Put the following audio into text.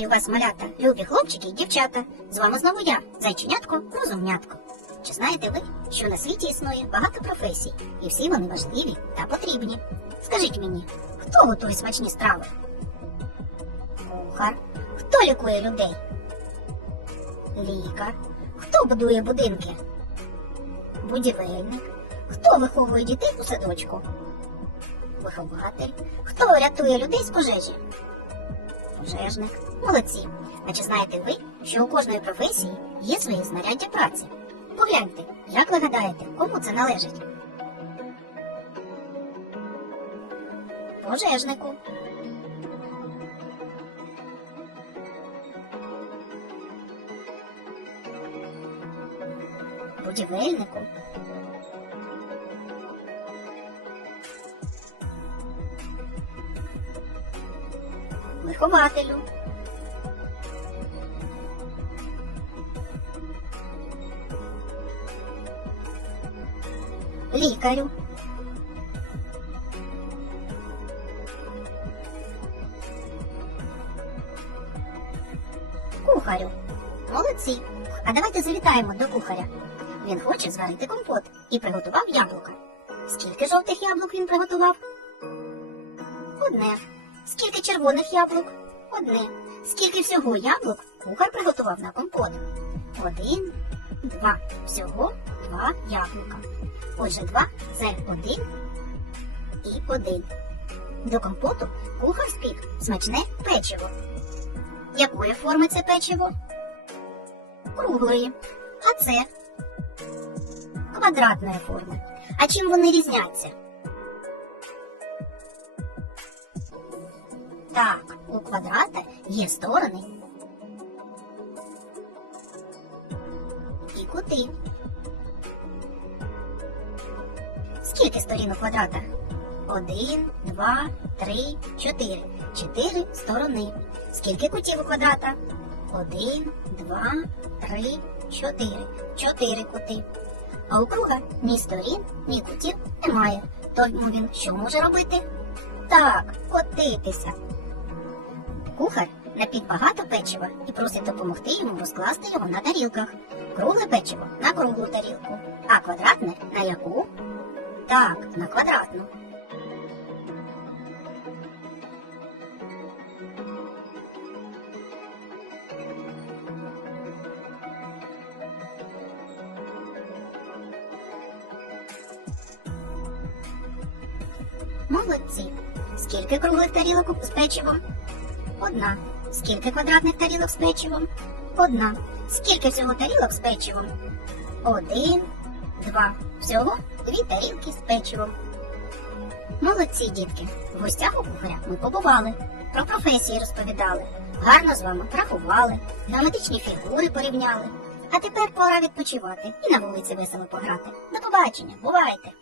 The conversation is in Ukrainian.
час, малята, любі хлопчики і дівчата. З вами знову я, зайченятко, розумнятко. Чи знаєте ви, що на світі існує багато професій, і всі вони важливі та потрібні? Скажіть мені, хто готує смачні страви? Кухар. Хто лікує людей? Лікар. Хто будує будинки? Будівельник. Хто виховує дітей у садочку? Вихователь. Хто рятує людей з пожежі? Пожежник. Молодці. А чи знаєте ви, що у кожної професії є своє знаряддя праці? Погляньте, як ви гадаєте, кому це належить? Пожежнику. Будівельнику. Вихователю. Лікарю. Кухарю. Молодці. А давайте завітаємо до кухаря. Він хоче зварити компот і приготував яблука. Скільки жовтих яблук він приготував? Одне. Скільки червоних яблук? Одне. Скільки всього яблук кухар приготував на компот? Один, два. Всього два яблука. Отже, два це один і один. До компоту кухар спік смачне печиво. Якої форми це печиво? Круглої. А це квадратної форми. А чим вони різняться? Так, у квадрата є сторони і кути. Скільки сторін у квадрата? Один, два, три, чотири. Чотири сторони. Скільки кутів у квадрата? Один, два, три, чотири. Чотири кути. А у круга ні сторін, ні кутів немає. Тому він що може робити? Так, котитися. Кухар напік багато печива і просить допомогти йому розкласти його на тарілках. Кругле печиво на круглу тарілку, а квадратне на яку? Так, на квадратну. Молодці. Скільки круглих тарілок з печивом? Одна. Скільки квадратних тарілок з печивом? Одна. Скільки всього тарілок з печивом? Один, два. Всього дві тарілки з печивом. Молодці, дітки. В гостях у кухаря ми побували, про професії розповідали, гарно з вами рахували, граматичні фігури порівняли. А тепер пора відпочивати і на вулиці весело пограти. До побачення, бувайте!